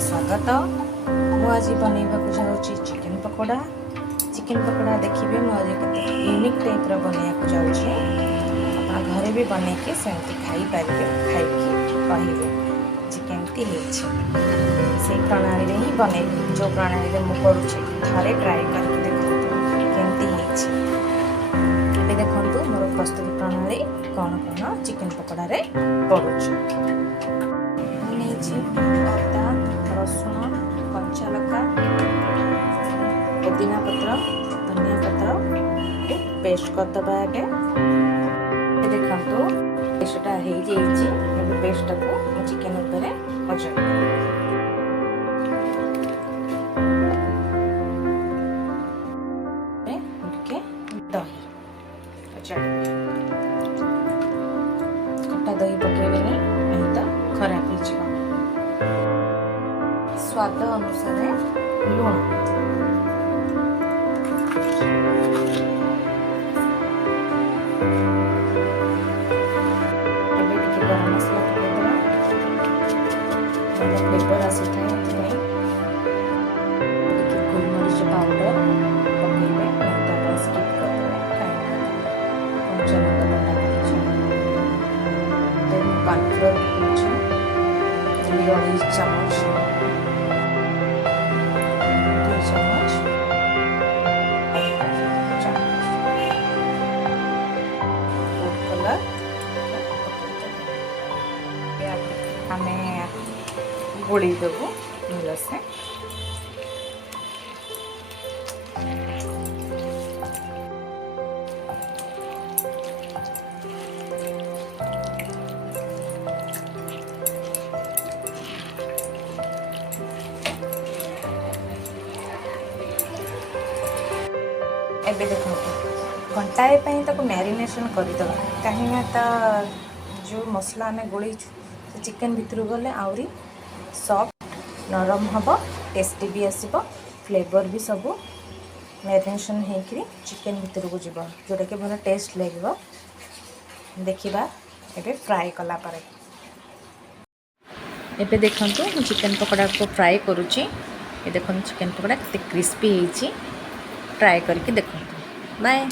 स्वागत। मु आज बनइबा जाऊँगी चिकेन पकोड़ा। चिकेन पकोड़ा देखिए मुझे केते यूनिक टाइप बनइबा जाऊँगी। आप घरे भी बनई के सेमती खाई पारे खाई कहे चिकेन टी से प्रणाली रे ही बनइबी जो प्रणाली रे मु करूची थरे ट्राई करके देखो केमती हेछि। देखो मोर प्रस्तुत प्रणाली कौन कौन चिकेन पकोड़ा रे पड़ुची। अदा रसुण कंचा लका पुदीना पत्र धनिया पत्र पेस्ट करदबा आगे देखो पेस्टा हो पेस्ट को चिकेन ऊपर पचार दही पचार खट्टा दही पकेबेनी नहीं तो खराब हो। स्वाद अनुसार लुण गरम मसला पकईदेवा फ्लेवर आसी था गोलमरीच पाउडर पकईबे स्किप करदे कंचा लंका बटा कॉर्नफ्लोर पकाउछ 2 चम्मच हमें गोली देवु भल से एबे देखो घंटाए मैरिनेशन करदे कहीं जो मसला आम गोल चिकेन भितर गले आहरी सॉफ्ट नरम हम टेस्टी भी आसब फ्लेवर भी सब मैरिनेशन होकर चिकेन भितर को जीव जोटा कि भल टेस्ट लगे। देखा एबे फ्राए कला पारे एबे देखंतु चिकेन पकोड़ा को फ्राए करुच्ची। ये देखो चिकेन पकोड़ा कितने क्रिस्पी होती ट्राए करके देखो। बाय।